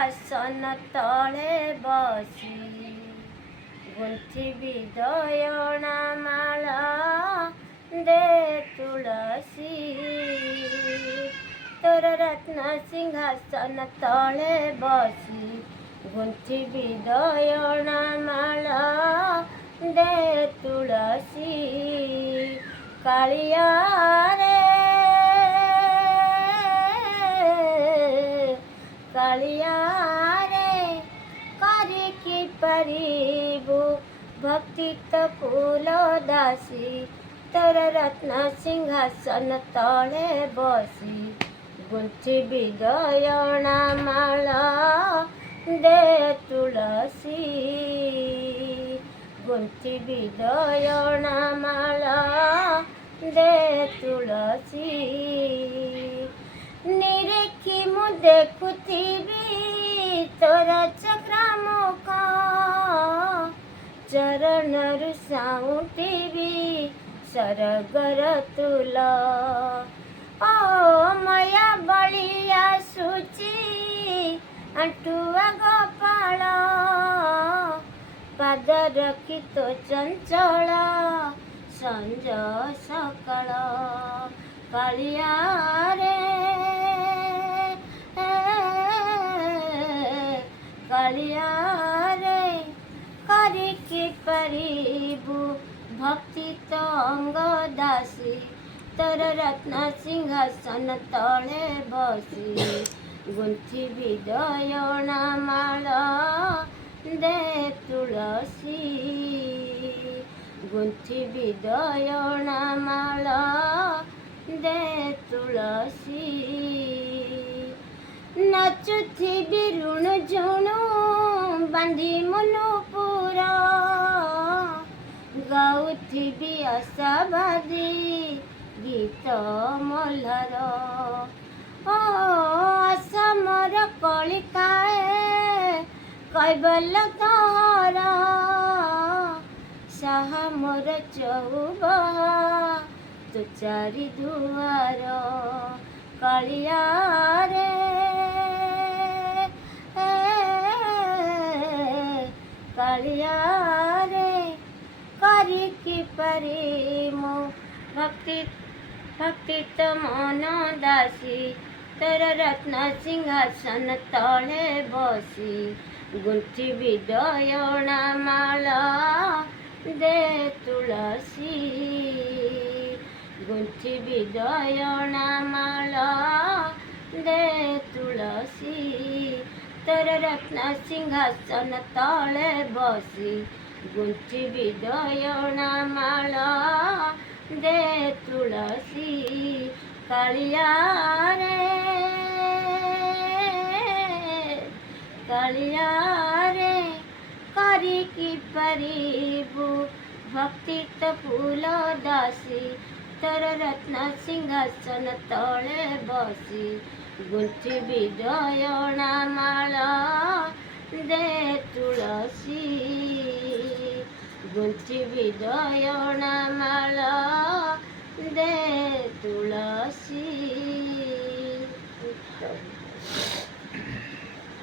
सिंहासन तले बसी गुंथिबी दयना माला दे तुलसी तोर रत्न सिंहासन तले बसी गुंथिबी दयना माला दे तुलसी कालिया रे कालिया रे करिकी परिबु भक्ति तो फूल दासी तोर रत्न सिंहासन तले बसी गुंथिबी दयना माला दे तुलसी गुंथिबी दयना माला दे तुलसी निरेखी मु देखुथिबी तोर चक्रामुख चरणरु साउथिबी सरगर तुल ओ मया बलिया सुची अंटुआ गोपाल पाद रखी तो चंचल संज सकाळ कालिया रे कालिया रे करिकी परिबु भक्ति तो अंग दासी तोर रत्न सिंहासन तले बसी गुंथिबी दयना माला दे तुलसी गुंथिबी दयना माला दे तुलसी नाचुथिबी ऋण झुणु बांधी मनुपुरा गाउथिबी आशावादी गीत मल्हार ओ आशा मोर कलिकाए कैबल तोहर साहा मोर चौबहा तु चारि दुआर कालिया रे कालिया रे करिकी परिमु भक्ति भक्ति तो मन दासी तोर रत्न सिंहासन तले बसी गुंथिबी दयना माला दे तुलसी गुंथिबी दयना माला दे तुलसी तोर रत्न सिंहासन तले बसी गुंथिबी दयना माला दे तुलसी कालिया रे कालिया रे करिकी परिबु भक्ति तो फूल दासी तोर रत्न सिंहासन तले बसी गुंथिबी दयना माला दे तुलसी गुंथिबी दयना माला दे तुलसी।